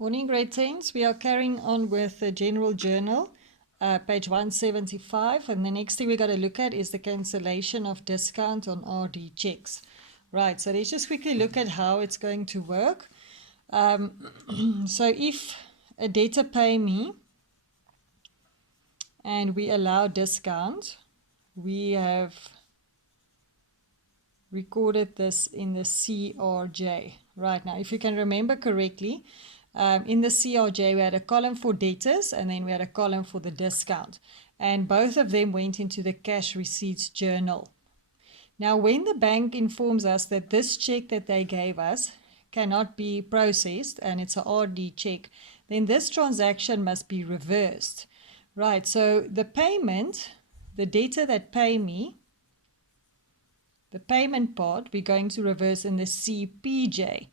Morning, grade 10s. We are carrying on with the General Journal, page 175. And the next thing we're going to look at is the cancellation of discount on RD checks. Right, so let's just quickly look at how it's going to work. So if a debtor pay me and we allow discount, we have recorded this in the CRJ. Right, now if you can remember correctly, in the CRJ we had a column for debtors and then we had a column for the discount, and both of them went into the cash receipts journal. Now when the bank informs us that this check that they gave us cannot be processed and it's a RD check, then this transaction must be reversed. Right, so the payment, the debtor that pay me, the payment part, we're going to reverse in the CPJ.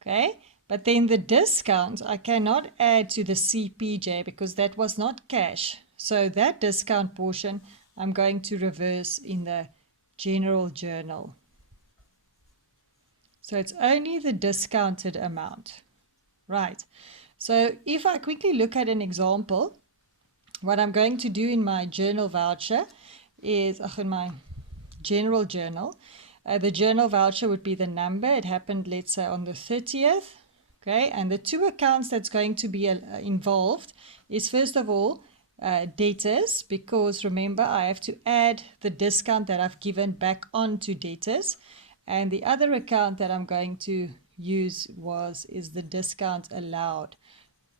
Okay, but then the discount I cannot add to the CPJ because that was not cash. So that discount portion I'm going to reverse in the General Journal. So it's only the discounted amount. Right. So if I quickly look at an example, what I'm going to do in my journal voucher is, in my General Journal, the journal voucher would be the number. It happened, let's say, on the 30th. Okay, and the two accounts that's going to be involved is, first of all, debtors, because remember I have to add the discount that I've given back onto debtors. And the other account that I'm going to use is the discount allowed.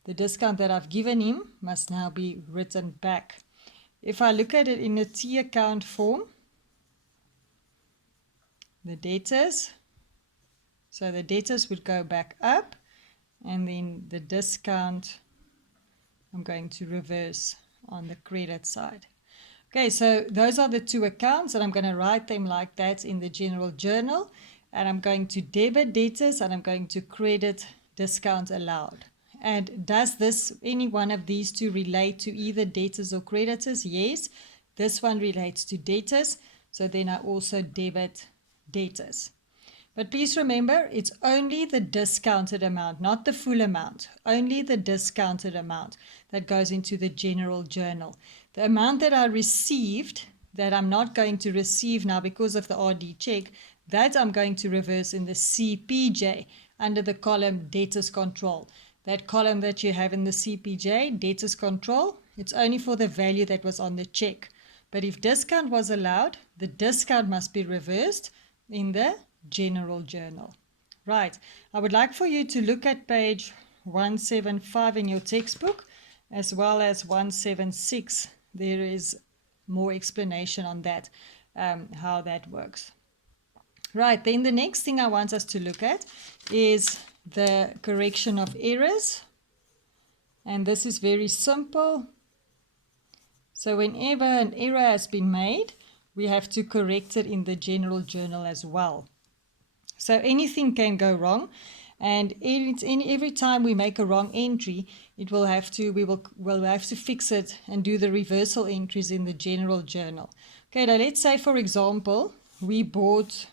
The discount that I've given him must now be written back. If I look at it in a T account form, the debtors, so the debtors would go back up, and then the discount I'm going to reverse on the credit side. Okay, so those are the two accounts, and I'm going to write them like that in the General Journal, and I'm going to debit debtors and I'm going to credit discount allowed. And does any one of these two relate to either debtors or creditors? Yes, this one relates to debtors, so then I also debit debtors. But please remember, it's only the discounted amount, not the full amount, only the discounted amount that goes into the General Journal. The amount that I received, that I'm not going to receive now because of the RD check, that I'm going to reverse in the CPJ under the column Debtors Control. That column that you have in the CPJ, Debtors Control, it's only for the value that was on the check. But if discount was allowed, the discount must be reversed in the General Journal. Right, I would like for you to look at page 175 in your textbook, as well as 176. There is more explanation on that, how that works. Right, then the next thing I want us to look at is the correction of errors. And this is very simple. So whenever an error has been made, we have to correct it in the General Journal as well. So anything can go wrong, and every time we make a wrong entry, we will have to fix it and do the reversal entries in the General Journal. Okay, now let's say, for example, we bought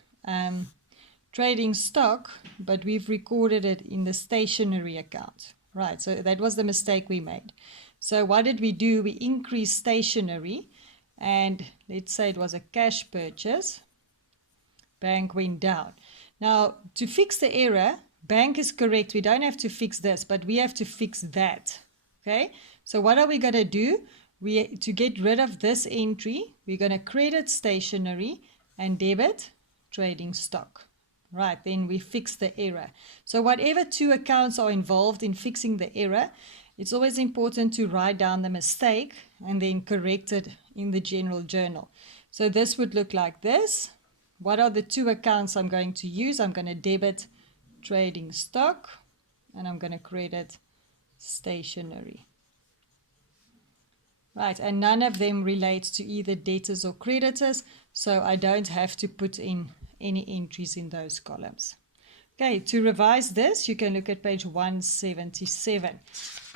trading stock, but we've recorded it in the stationery account. Right, so that was the mistake we made. So what did we do? We increased stationery, and let's say it was a cash purchase. Bank went down. Now, to fix the error, bank is correct. We don't have to fix this, but we have to fix that. Okay, so what are we going to do? To get rid of this entry, we're going to credit stationery and debit trading stock. Right, then we fix the error. So whatever two accounts are involved in fixing the error, it's always important to write down the mistake and then correct it in the General Journal. So this would look like this. What are the two accounts I'm going to use? I'm going to debit trading stock and I'm going to credit stationery. Right, and none of them relates to either debtors or creditors, so I don't have to put in any entries in those columns. Okay, to revise this, you can look at page 177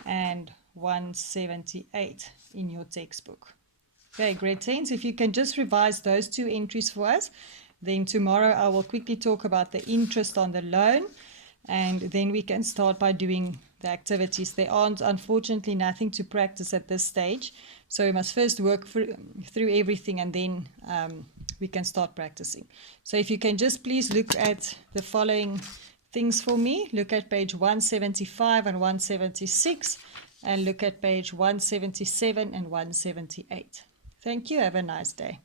and 178 in your textbook. Okay, grade 10s, if you can just revise those two entries for us, then tomorrow I will quickly talk about the interest on the loan, and then we can start by doing the activities. There aren't, unfortunately, nothing to practice at this stage. So we must first work through everything, and then we can start practicing. So if you can just please look at the following things for me. Look at page 175 and 176, and look at page 177 and 178. Thank you. Have a nice day.